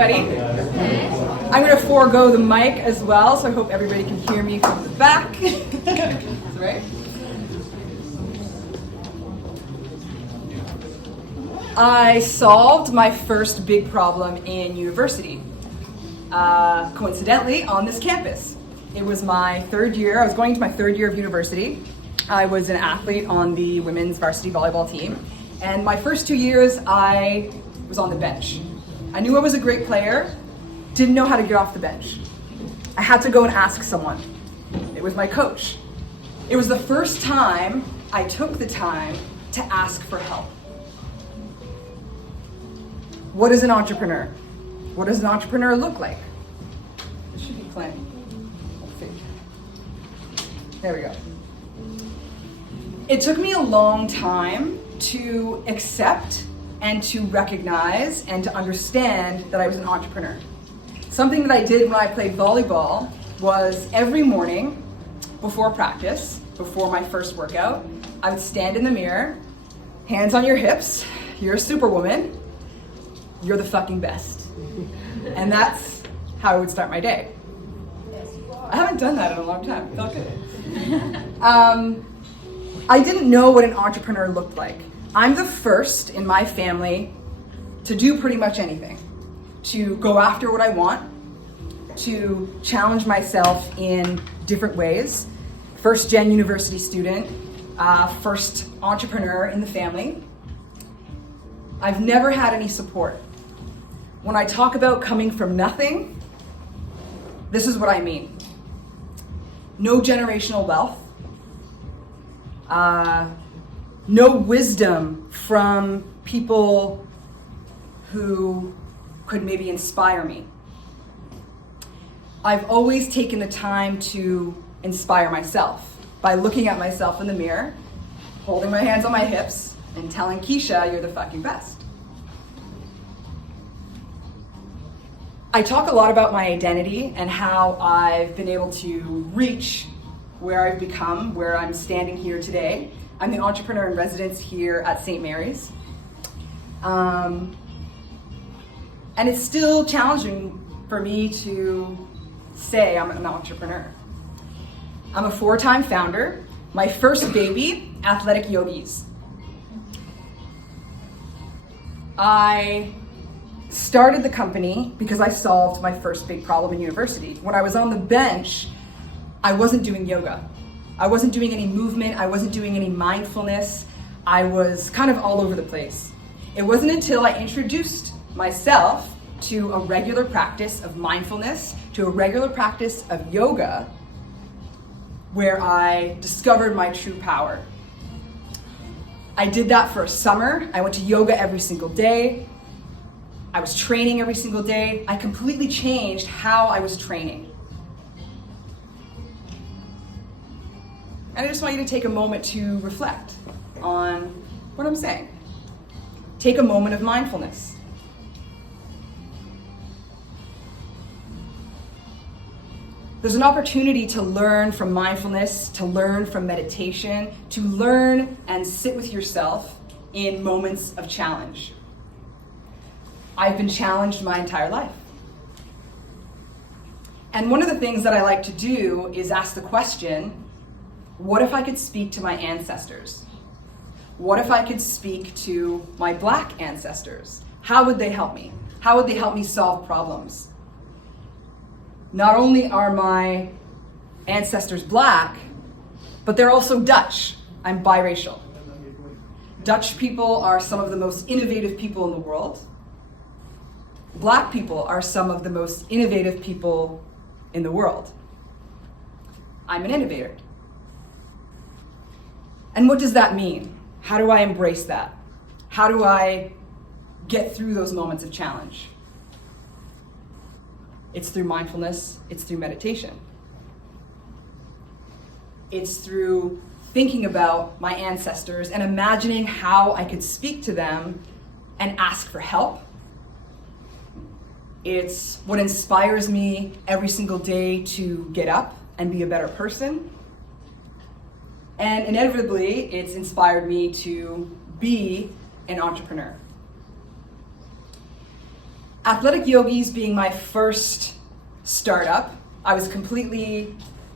everybody. I'm going to forego the mic as well, so I hope everybody can hear me from the back. That's right. I solved my first big problem in university, coincidentally on this campus. It was my third year. I was going to my third year of university. I was an athlete on the women's varsity volleyball team. And my first 2 years, I was on the bench. I knew I was a great player, didn't know how to get off the bench. I had to go and ask someone. It was my coach. It was the first time I took the time to ask for help. What is an entrepreneur? What does an entrepreneur look like? It should be playing. Let's see. There we go. It took me a long time to accept and to recognize and to understand that I was an entrepreneur. Something that I did when I played volleyball was every morning before practice, before my first workout, I would stand in the mirror, hands on your hips, you're a superwoman, you're the fucking best. And that's how I would start my day. I haven't done that in a long time. It felt good. I didn't know what an entrepreneur looked like. I'm the first in my family to do pretty much anything, to go after what I want, to challenge myself in different ways. First gen university student, first entrepreneur in the family. I've never had any support. When I talk about coming from nothing, this is what I mean. No generational wealth. No wisdom from people who could maybe inspire me. I've always taken the time to inspire myself by looking at myself in the mirror, holding my hands on my hips, and telling Keisha, you're the fucking best. I talk a lot about my identity and how I've been able to reach where I've become, where I'm standing here today. I'm the entrepreneur in residence here at St. Mary's. And it's still challenging for me to say I'm an entrepreneur. I'm a 4-time founder. My first baby, Athletic Yogis. I started the company because I solved my first big problem in university. When I was on the bench, I wasn't doing yoga. I wasn't doing any movement. I wasn't doing any mindfulness. I was kind of all over the place. It wasn't until I introduced myself to a regular practice of mindfulness, to a regular practice of yoga, where I discovered my true power. I did that for a summer. I went to yoga every single day. I was training every single day. I completely changed how I was training. And I just want you to take a moment to reflect on what I'm saying. Take a moment of mindfulness. There's an opportunity to learn from mindfulness, to learn from meditation, to learn and sit with yourself in moments of challenge. I've been challenged my entire life. And one of the things that I like to do is ask the question, what if I could speak to my ancestors? What if I could speak to my Black ancestors? How would they help me? How would they help me solve problems? Not only are my ancestors Black, but they're also Dutch. I'm biracial. Dutch people are some of the most innovative people in the world. Black people are some of the most innovative people in the world. I'm an innovator. And what does that mean? How do I embrace that? How do I get through those moments of challenge? It's through mindfulness, it's through meditation. It's through thinking about my ancestors and imagining how I could speak to them and ask for help. It's what inspires me every single day to get up and be a better person. And inevitably, it's inspired me to be an entrepreneur. Athletic Yogis being my first startup, I was completely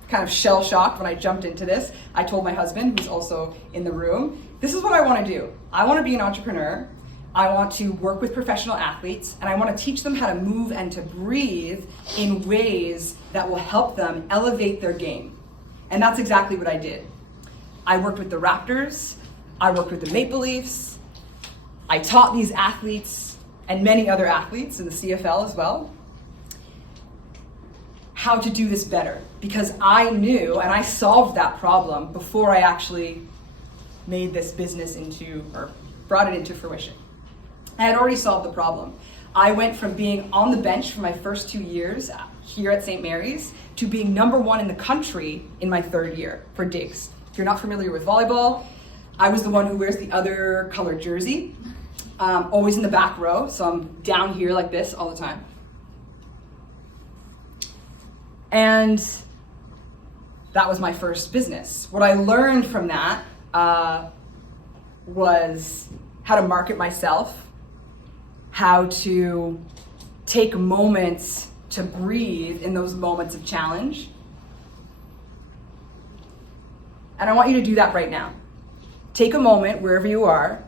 kind of shell-shocked when I jumped into this. I told my husband, who's also in the room, this is what I want to do. I want to be an entrepreneur. I want to work with professional athletes, and I want to teach them how to move and to breathe in ways that will help them elevate their game. And that's exactly what I did. I worked with the Raptors. I worked with the Maple Leafs. I taught these athletes and many other athletes in the CFL as well how to do this better, because I knew and I solved that problem before I actually made this business into, or brought it into fruition. I had already solved the problem. I went from being on the bench for my first 2 years here at St. Mary's to being #1 in the country in my 3rd year for digs. If you're not familiar with volleyball, I was the one who wears the other colored jersey, always in the back row, so I'm down here like this all the time. And that was my first business. What I learned from that was how to market myself, how to take moments to breathe in those moments of challenge. And I want you to do that right now. Take a moment wherever you are.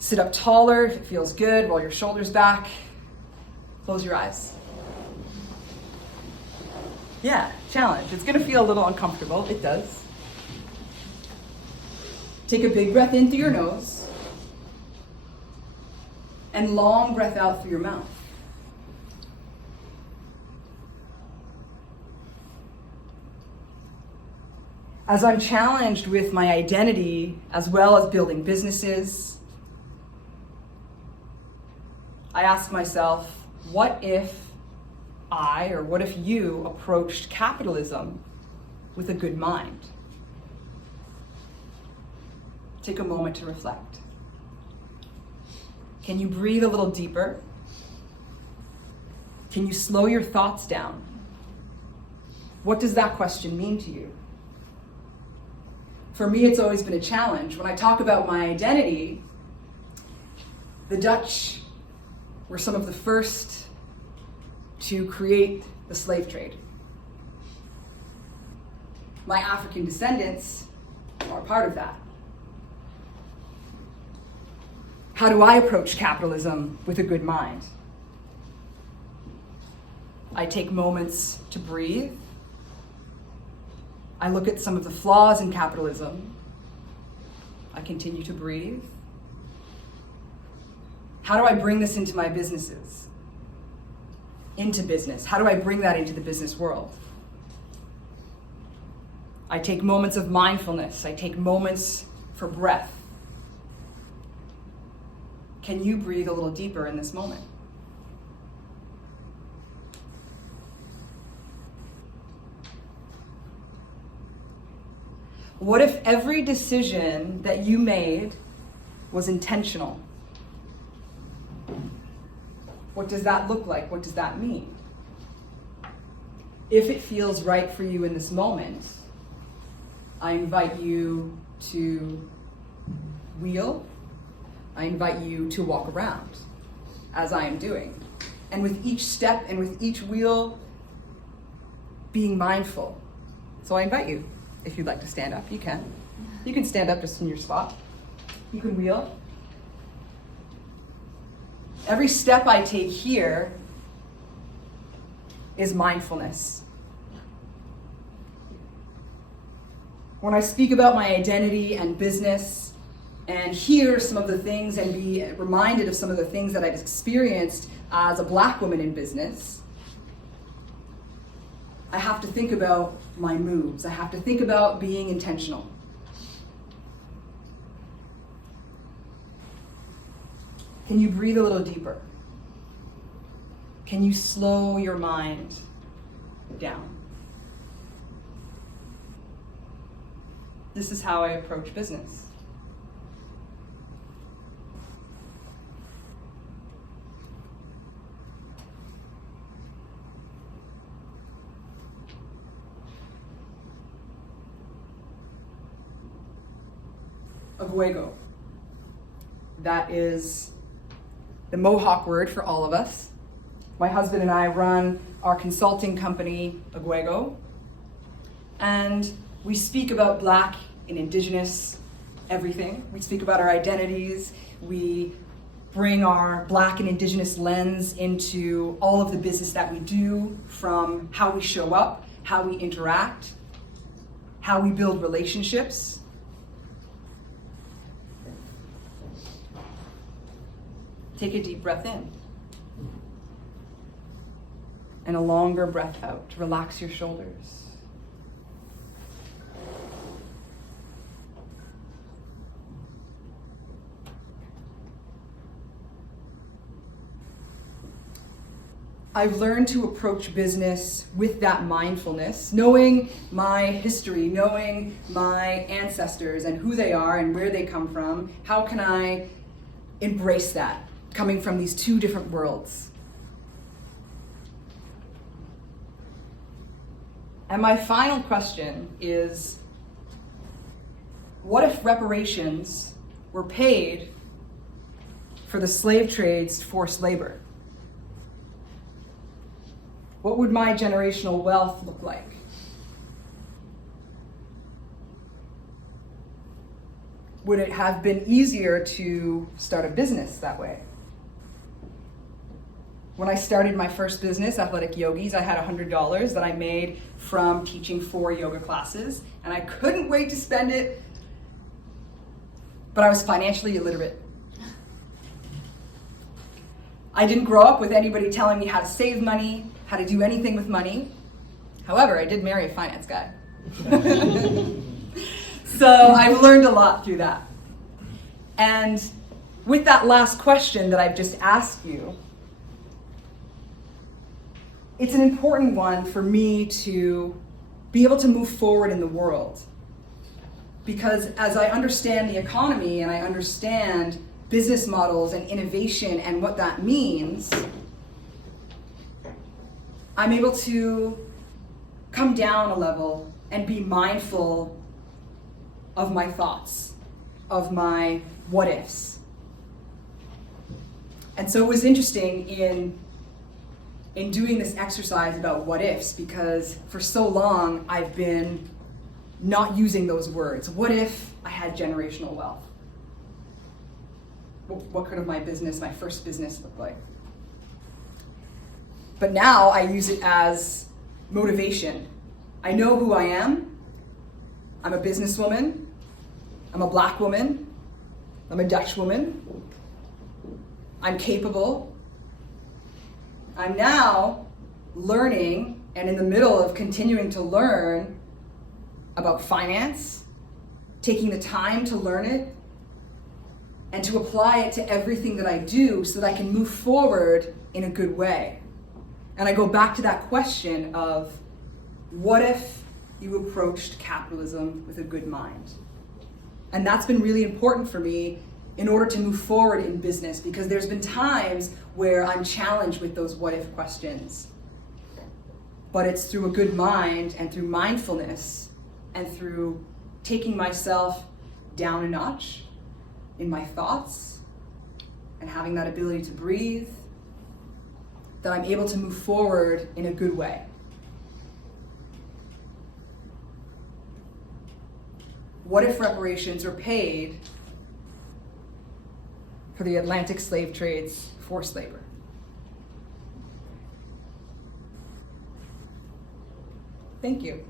Sit up taller if it feels good, roll your shoulders back. Close your eyes. Yeah, challenge. It's gonna feel a little uncomfortable. It does. Take a big breath in through your nose and long breath out through your mouth. As I'm challenged with my identity as well as building businesses, I ask myself, what if what if you approached capitalism with a good mind? Take a moment to reflect. Can you breathe a little deeper? Can you slow your thoughts down? What does that question mean to you? For me, it's always been a challenge. When I talk about my identity, the Dutch were some of the first to create the slave trade. My African descendants are part of that. How do I approach capitalism with a good mind? I take moments to breathe. I look at some of the flaws in capitalism. I continue to breathe. How do I bring this into my businesses? Into business? How do I bring that into the business world? I take moments of mindfulness. I take moments for breath. Can you breathe a little deeper in this moment? What if every decision that you made was intentional? What does that look like? What does that mean? If it feels right for you in this moment, I invite you to wheel. I invite you to walk around, as I am doing. And with each step and with each wheel, being mindful. So I invite you, if you'd like to stand up, you can. You can stand up just in your spot. You can wheel. Every step I take here is mindfulness. When I speak about my identity and business and hear some of the things and be reminded of some of the things that I've experienced as a Black woman in business, I have to think about my moves. I have to think about being intentional. Can you breathe a little deeper? Can you slow your mind down? This is how I approach business. Aguego. That is the Mohawk word for all of us. My husband and I run our consulting company, Aguego, and we speak about Black and Indigenous everything. We speak about our identities. We bring our Black and Indigenous lens into all of the business that we do, from how we show up, how we interact, how we build relationships. Take a deep breath in. And a longer breath out to relax your shoulders. I've learned to approach business with that mindfulness, knowing my history, knowing my ancestors and who they are and where they come from. How can I embrace that, coming from these two different worlds? And my final question is, what if reparations were paid for the slave trade's forced labor? What would my generational wealth look like? Would it have been easier to start a business that way? When I started my first business, Athletic Yogis, I had $100 that I made from teaching 4 yoga classes, and I couldn't wait to spend it, but I was financially illiterate. I didn't grow up with anybody telling me how to save money, how to do anything with money. However, I did marry a finance guy. So I've learned a lot through that. And with that last question that I've just asked you, it's an important one for me to be able to move forward in the world. Because as I understand the economy and I understand business models and innovation and what that means, I'm able to come down a level and be mindful of my thoughts, of my what ifs. And so it was interesting in doing this exercise about what ifs, because for so long I've been not using those words. What if I had generational wealth? What could have my first business look like? But now I use it as motivation. I know who I am. I'm a businesswoman. I'm a Black woman. I'm a Dutch woman. I'm capable. I'm now learning and in the middle of continuing to learn about finance, taking the time to learn it and to apply it to everything that I do so that I can move forward in a good way. And I go back to that question of, what if you approached capitalism with a good mind? And that's been really important for me in order to move forward in business, because there's been times where I'm challenged with those what if questions. But it's through a good mind and through mindfulness and through taking myself down a notch in my thoughts and having that ability to breathe that I'm able to move forward in a good way. What if reparations are paid for the Atlantic slave trade's forced labor? Thank you.